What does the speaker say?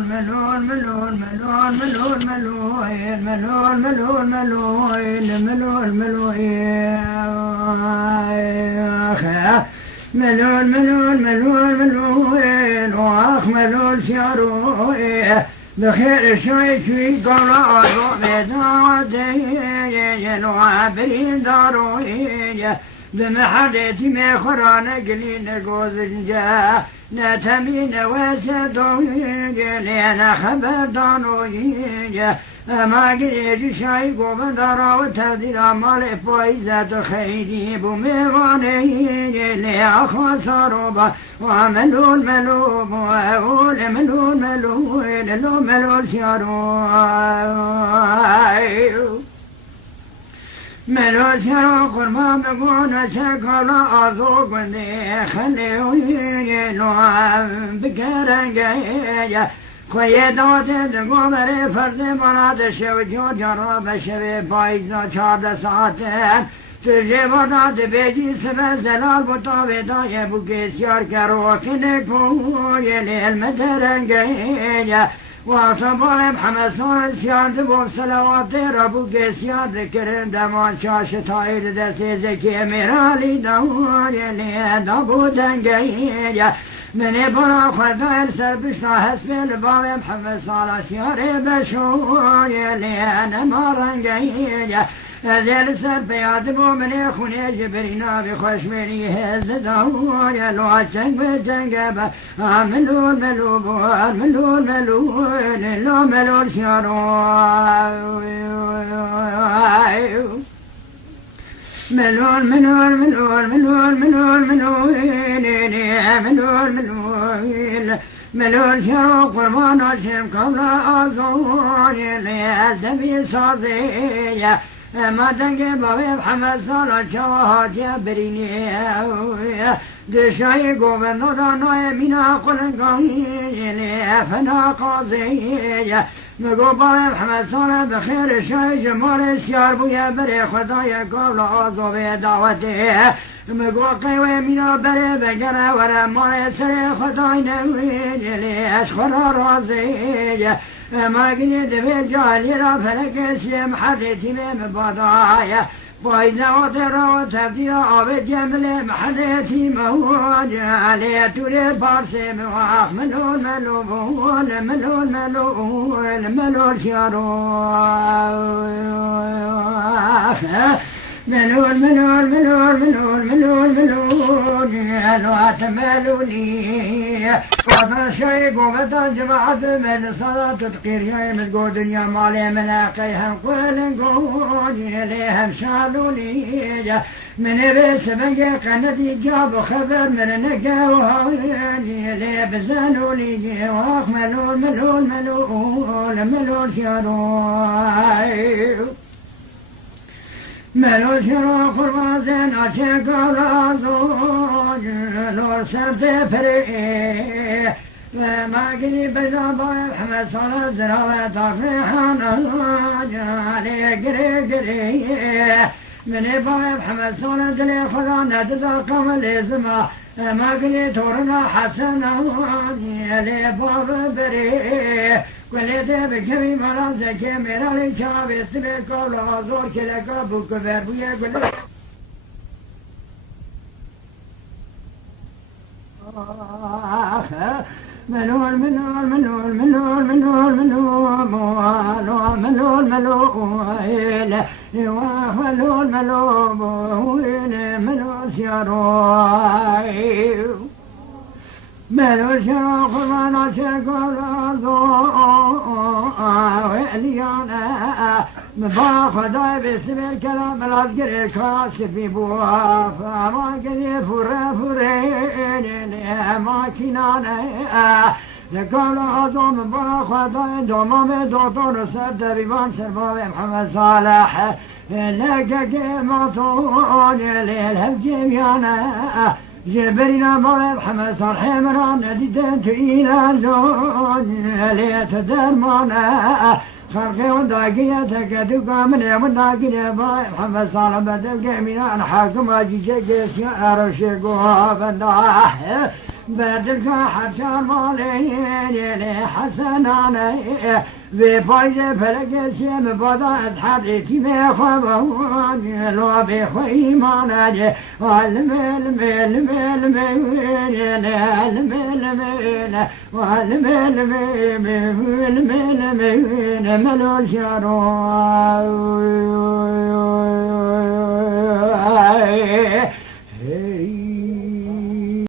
ملول ملول ملول ملول ملول ملول ملول ملول ملول ملول ملول ملول ملول ملول ملول واخ ملول سياروي بخير شوي شوي قرار بداوتي لو عبرين داروي بمحدتي مخران قليل قوزنجا نتمين وسدوي لأنا خبر دانوي ما قلت شاي قوم دارا وتبديل مال فايزة خيري بمغاني لأخو صاروبا وملول ملوب وأقول ملول ملول لو ملول سيارو ملول سيارو قرما بقونا شكرا أذوق لي خليوي لو بكرنجي خیدات دگوبر فرد مناد شو جو جراب شو پایزا 14 ساعته تجه برداد بیجی سبه زلال بطا ودای بگیسیار کرو کنه کوی لیل مترنگه واصبال حمسان سیاد بو سلوات ربو گیسیار ذکرن دمان شاش تایر دستی زکی میرالی دوی لیل دابو دنگه من برا خدای سر بشنا حسب الباب محمد صالح سیاره بشوی لیان مارنگی ذل سر بیاد بو من خونه جبرینا بخوش منی هز داوی لو چنگ و چنگ با ملول ملول ملول ملول لو ملول سیارو ملول ملول ملول ملول ملول ملول ملول ملول ملول شو قربان شم كلا أزون لأدبي صادي ما تنقي بابي محمد صلاة شواهات يا بريني دشاي قوبن نورانا منا قلقاي فنا قاضي مگو با محمد صالح بخیر شای جمال سیار بویا بره خدای قبل آزو دعوته مگو قیوه مینا بره بگره وره مال سر خدای نوید لیش خدا رازی ما گنی دوی جالی را فلک سیم حدیتی میم بادای فایزات را تبدیل آب جمل محدثی مواد علی طول پارس مواخ ملول ملول ملول ملول ملول شارو ملول ملول ملول ملول ملول ملول الوات ملولي وفا شيء قومتا جماعة من صلاة تقير يا متقول دنيا مالي ملاقيهم قول قول ليهم شالولي من بس بنجي قندي جاب خبر من نقاوهاني لي بزانولي واخ ملول ملول ملول ملول شالوي ملول شرو خرمازن عشق رازوج نور سبت پری ما قلی بزابای محمد صلاة زراوة تفرحان جالي قري قري من بابي محمد صلاة دلي خدا نددا قمل زما ما قلی تورنا حسن لي باب بري وليت بكمي مرا زكي ميرا لي شابي سبيل قول غزور كلكا بوك بربوية قل ملول ملول ملول ملول ملول ملول ملول ملول ملول ملول ملول ملول سيارو ملول شرو خرمانا شكر وإليانا مبا خداي باسم الكلام العسكري الكاسفي بوا فما قدي فرين ما كنانا لقال عظم مبا خداي دومام دكتور سر دبيبان سرباب محمد صالح لقى قيمتون ليلهم جميانا جبرينا ما محمد صالح مران نديدن تينا زون ليت درمانا خلقي وداقية تكدو قامنا وداقية باي محمد صالح بدل قيمنا حاكم اجي جيس يا رشيقوها بناه بدلك حشر مالين لحسن علي بفايز فرق سيم بضعت حديثي بخبواني لو بخوي مانجي والمل مل مل مل المل مل والمل مل مل مل مل مل شروع